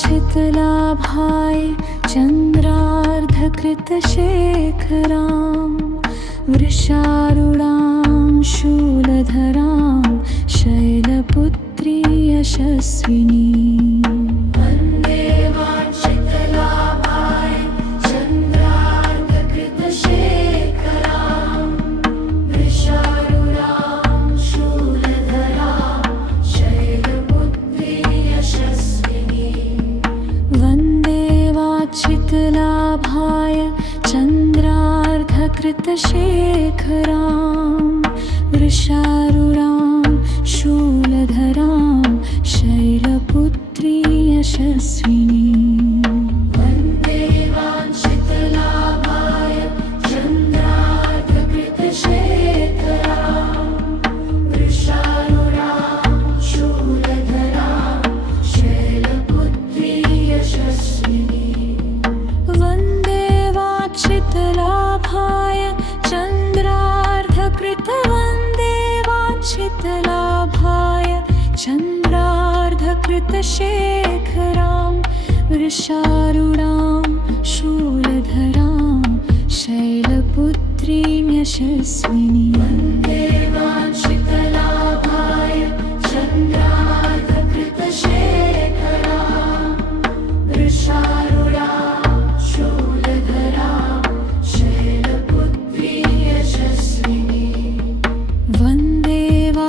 वाञ्छितलाभाय चन्द्रार्धकृतशेखरां वृषारूढां शूलधरां शैलपुत्री यशस्विनी लाभाय चन्द्रार्धकृतशेखरां वृषारूढां शूलधरां शैलपुत्री यशस्विनी वन्दे वाञ्छितलाभाय चन्द्रार्धकृतशेखरां वृषारूढां शूलधरां शैलपुत्री यशस्विनी लाभाय चन्द्रार्धकृतशेखरां वृषारूढां शूलधरां शैलपुत्रीं यशस्विनी वन्दे वाञ्छितलाभाय चन्द्रार्धकृतशेखरां वृषारूढां शूलधरां शैलपुत्रीं यशस्विनी वन्दे वाञ्छितलाभाय चन्द्रार्धकृतशेखरां वृषारूढां शूलधरां शैलपुत्रीं यशस्विनी वन्दे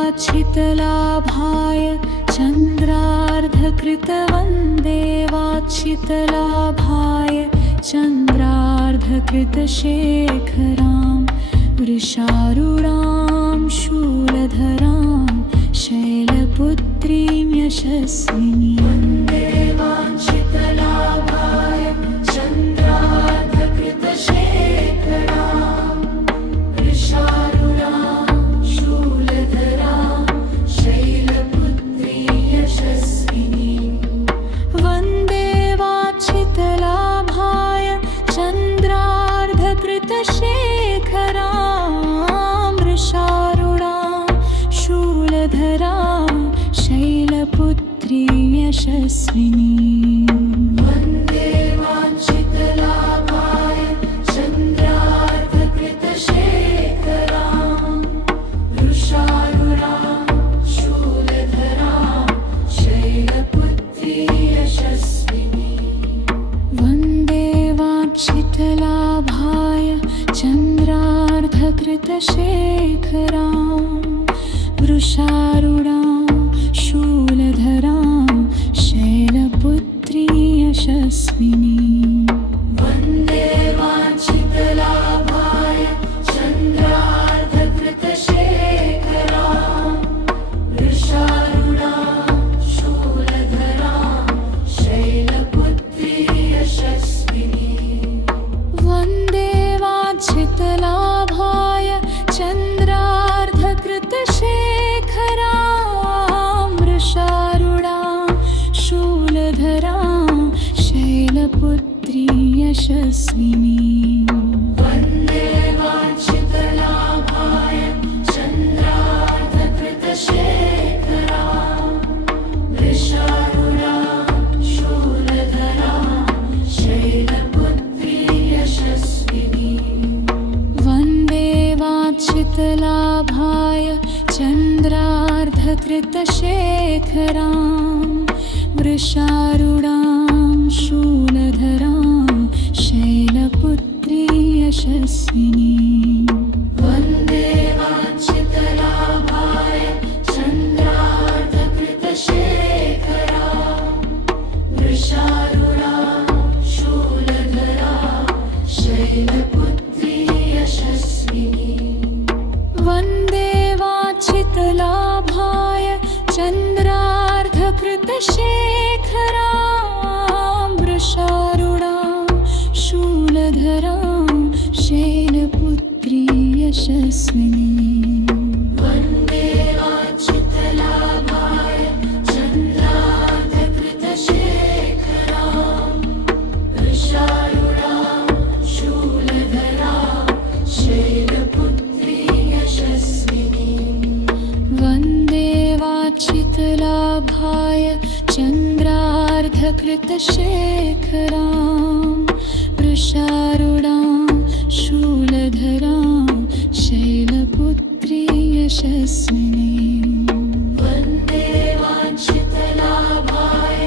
वाञ्छितलाभाय चन्द्रार्धकृतशेखरां वृषारूढां शूलधरां शैलपुत्रीं यशस्विनी वन्दे वाञ्छितलाभाय चन्द्रार्धकृतशेखरां वृषारूढां शूलधरां शैलपुत्रीं यशस्विनी वन्दे वाञ्छितलाभाय चन्द्रार्धकृतशेखरां वृषारूढां शूलधरां शैलपुत्रीं यशस्विनी वन्दे वाञ्छितलाभाय चन्द्रार्धकृतशेखरां वृषारूढां शूलधरां शैलपुत्रीं यशस्विनी वन्दे वाञ्छितलाभाय चन्द्रार्धकृतशेखरां वृषारूढां शूलधरां शैलपुत्रीं यशस्विनी वन्दे वाञ्छितलाभाय चन्द्रार्धकृतशेखरां वृषारूढां शूलधरां शैलपुत्रीं यशस्विनी वन्दे वाञ्छितलाभाय चन्द्रार्धकृतशेखरां वृषारूढां शूलधरां शैलपुत्रीं यशस्विनी वन्दे वाञ्छितलाभाय चन्द्रार्धकृतशेखरां वृषारूढां शूलधरां शैलपुत्रीं यशस्विनी वन्दे वाञ्छितलाभाय चन्द्रार्धकृतशेखरां वृषारूढां शूलधरां शैलपुत्रीं यशस्विनी वन्दे वाञ्छितलाभाय चन्द्रार्धकृतशेखरां वृषारूढां शूलधरां शैलपुत्रीं यशस्विनी वन्दे वाञ्छितलाभाय चन्द्रार्धकृतशेखरां वृषारूढां शूलधरां शैलपुत्रीं यशस्विनी वन्दे वाञ्छितलाभाय चन्द्रार्धकृतशेखरां चन्द्रार्धकृतशेखरां वृषारूढां शूलधरां शैलपुत्री यशस्विनीं वन्दे वाञ्छितलाभाय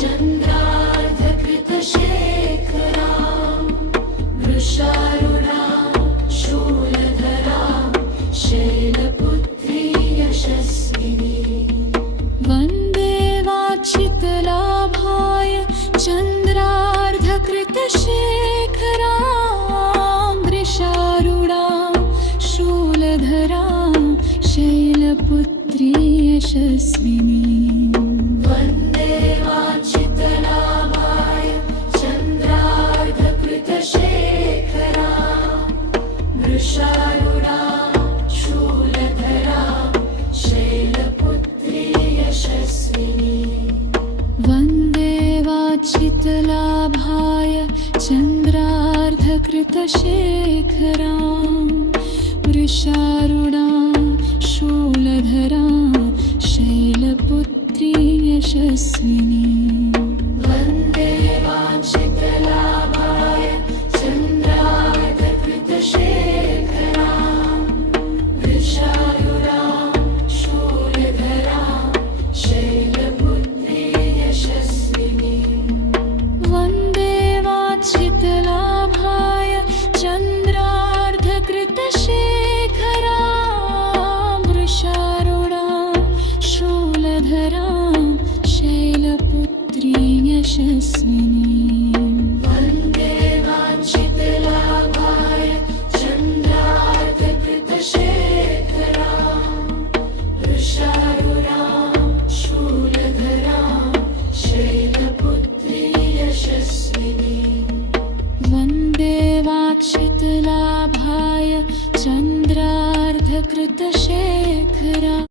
चन्द्रार्धकृतशेखरां वृषारूढां शूलधरां शैलपुत्री यशस्विनीं वन्दे वाञ्छितलाभाय चन्द्रार्धकृतशेखरां वृषारूढां शूलधरां शैलपुत्री यशस्विनीं वन्दे वाञ्छितलाभाय चन्द्रार्धकृतशेखरां वृषारूढां शूलधरां शैलपुत्री यशस्विनीं वन्दे वाञ्छितलाभाय चन्द्रार्धकृतशेखरां वृषारूढां शूलधरां शैलपुत्री यशस्विनीं वन्दे वाञ्छितलाभाय चन्द्रार्धकृतशेखरां वृषारूढां शूलधरां शैलपुत्री यशस्विनीं वन्दे वाञ्छितलाभाय चन्द्रार्धकृतशेखरां वृषारूढां शूलधरां शैलपुत्री यशस्विनीं वन्दे वाञ्छितलाभाय चन्द्रार्धकृतशेखरां वृषारूढां शूलधरां शैलपुत्री यशस्विनीं वन्दे वाञ्छितलाभाय चन्द्रार्धकृतशेखरां